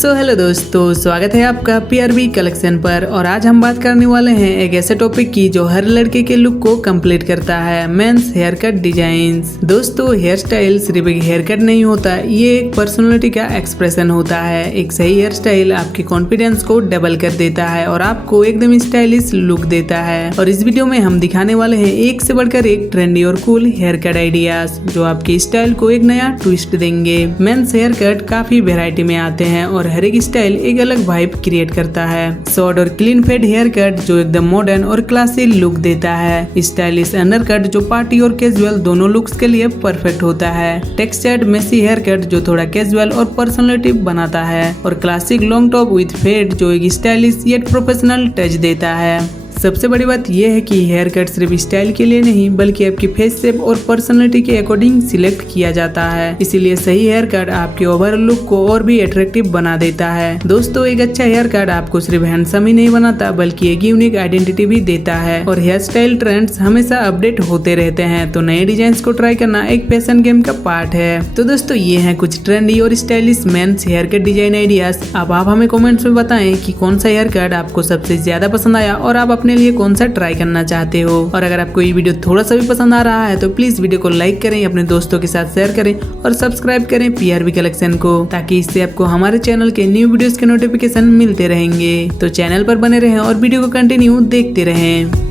So hello दोस्तों, स्वागत है आपका पीआरबी कलेक्शन पर। और आज हम बात करने वाले हैं एक ऐसे टॉपिक की जो हर लड़के के लुक को कंप्लीट करता है, मेंस हेयर कट डिजाइंस। दोस्तों, हेयर स्टाइल सिर्फ एक हेयर कट नहीं होता, ये एक पर्सनालिटी का एक्सप्रेशन होता है। एक सही हेयर स्टाइल आपके कॉन्फिडेंस को डबल कर देता है और आपको एकदम स्टाइलिश लुक देता है। और इस वीडियो में हम दिखाने वाले हैं एक से बढ़कर एक ट्रेंडी और कूल हेयर कट आइडियाज जो आपके स्टाइल को एक नया ट्विस्ट देंगे। मेंस हेयर कट काफी वेराइटी में आते हैं और हर एक स्टाइल एक अलग वाइब क्रिएट करता है। शॉर्ट और क्लीन फेड हेयर कट जो एकदम मॉडर्न और क्लासी लुक देता है। स्टाइलिश अंडरकट जो पार्टी और कैजुअल दोनों लुक्स के लिए परफेक्ट होता है। टेक्सचर्ड मेसी हेयर कट जो थोड़ा कैजुअल और पर्सनैलिटी बनाता है। और classic long top with fade जो एक स्टाइलिश येट प्रोफेशनल टच देता है। सबसे बड़ी बात यह है कि हेयर कट सिर्फ स्टाइल के लिए नहीं बल्कि आपकी फेस शेप और पर्सनालिटी के अकॉर्डिंग सिलेक्ट किया जाता है। इसीलिए सही हेयर कट आपके ओवरऑल लुक को और भी अट्रैक्टिव बना देता है। दोस्तों, एक अच्छा हेयर कट आपको सिर्फ हैंडसम ही नहीं बनाता बल्कि एक यूनिक आइडेंटिटी भी देता है। और हेयर स्टाइल ट्रेंड्स हमेशा अपडेट होते रहते हैं, तो नए डिजाइन को ट्राई करना एक फैशन गेम का पार्ट है। तो दोस्तों, ये है कुछ ट्रेंडी और stylish men's hair cut design ideas. अब आप हमें कॉमेंट्स में बताएं कि कौन सा हेयर कट आपको सबसे ज्यादा पसंद आया और आप अपने लिए कौन सा ट्राई करना चाहते हो। और अगर आपको ये वीडियो थोड़ा सा भी पसंद आ रहा है तो प्लीज वीडियो को लाइक करें, अपने दोस्तों के साथ शेयर करें और सब्सक्राइब करें पीआरबी कलेक्शन को, ताकि इससे आपको हमारे चैनल के न्यू वीडियोस के नोटिफिकेशन मिलते रहेंगे। तो चैनल पर बने रहें और वीडियो को कंटिन्यू देखते रहें।